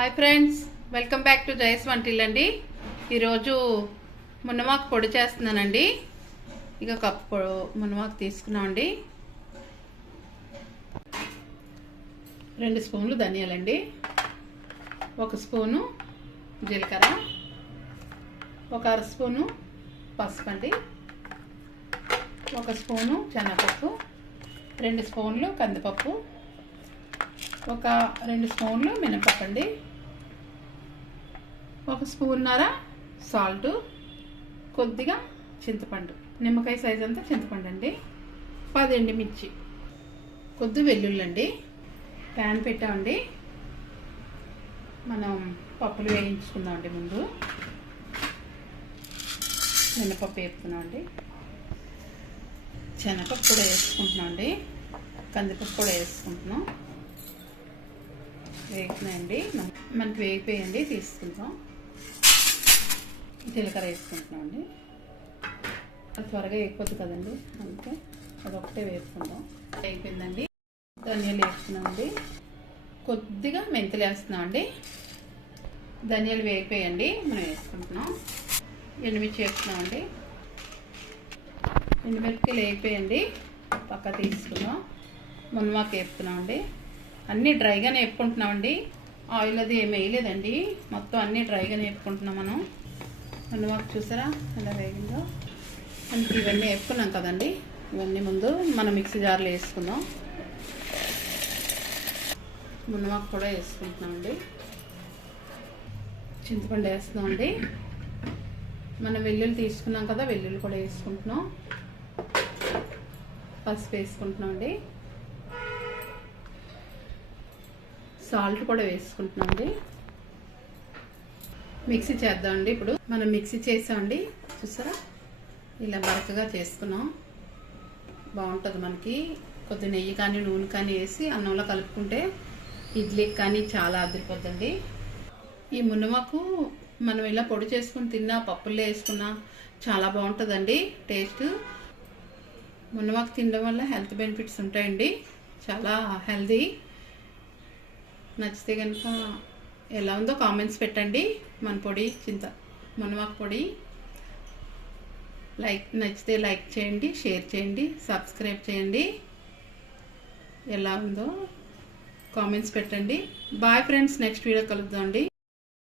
Hi friends, welcome back to Jaya స్వంటిల్లు అండి. ఈరోజు మునమాకు పొడి చేస్తున్నానండి. ఇక కప్పు మునమాకు తీసుకున్నామండి. 2 స్పూన్లు ధనియాలండి, 1 స్పూను జీలకర్ర, 1/2 స్పూను పసుపు అండి, 1 స్పూను శనగపప్పు, 2 స్పూన్లు కందిపప్పు, 2 స్పూన్లు మినపప్పు అండి, 1 స్పూన్నర సాల్ట్, కొద్దిగా చింతపండు, నిమ్మకాయ సైజ్ అంతా చింతపండు అండి, 10 ఎండుమిర్చి, కొద్ది వెల్లుల్లి అండి. ప్యాన్ పెట్టామండి. మనం పప్పులు వేయించుకుందామండి. ముందు మినపప్పు వేపుకున్నామండి, శనగపప్పు కూడా వేసుకుంటున్నామండి, కందిపప్పు కూడా వేసుకుంటున్నాం. వేగుతున్నాయండి, మనకి వేగిపోయండి, తీసుకుంటాం. జీలకర్ర వేసుకుంటున్నాం అండి. అది త్వరగా వేగిపోతుంది కదండి, అందుకే అదొకటే వేసుకుంటాం. అయిపోయిందండి. ధనియాలు వేసుకున్నామండి, కొద్దిగా మెంతులు వేస్తున్నామండి. ధనియాలు వేగిపోయండి, మనం వేసుకుంటున్నాం. ఎండుమిర్చి వేస్తున్నామండి. ఎండుమిరపకాయలు వేగిపోయండి, పక్క తీసుకున్నాం. మునమాకు వేపుతున్నామండి. అన్నీ డ్రైగానే వేపుకుంటున్నామండి. ఆయిల్ అది ఏమి వేయలేదండి, మొత్తం అన్నీ డ్రైగానే వేపుకుంటున్నాం. మనం మునమాకు చూసారా ఎలా వేగిందో. మనకి ఇవన్నీ వేపుకున్నాం కదండి, ఇవన్నీ ముందు మనం మిక్సీ జార్లో వేసుకుందాం. మునమాకు కూడా వేసుకుంటున్నామండి. చింతపండు వేస్తున్నామండి. మనం వెల్లుల్లి తీసుకున్నాం కదా, వెల్లుల్లి కూడా వేసుకుంటున్నాం. పసుపు వేసుకుంటున్నాం అండి. సాల్ట్ కూడా వేసుకుంటున్నామండి. మిక్సీ చేద్దామండి. ఇప్పుడు మనం మిక్సీ చేసామండి, చూసారా ఇలా బరకగా చేసుకున్నాం. బాగుంటుంది. మనకి కొద్ది నెయ్యి కానీ నూనె కానీ వేసి అన్నంలో కలుపుకుంటే ఇడ్లీకి కానీ చాలా అదిరిపోద్దండి. ఈ మునమాకు మనం ఇలా పొడి చేసుకుని తిన్నా, పప్పుల్లో వేసుకున్నా చాలా బాగుంటుందండి టేస్ట్. మునమాకు తినడం వల్ల హెల్త్ బెనిఫిట్స్ ఉంటాయండి, చాలా హెల్తీ. నచ్చితే కనుక ఎలా ఉందో కామెంట్స్ పెట్టండి. మన పొడి మునమాకు పొడి నచ్చితే లైక్ చేయండి, షేర్ చేయండి, సబ్స్క్రైబ్ చేయండి. ఎలా ఉందో కామెంట్స్ పెట్టండి. బాయ్ ఫ్రెండ్స్, నెక్స్ట్ వీడియో కలుద్దామండి.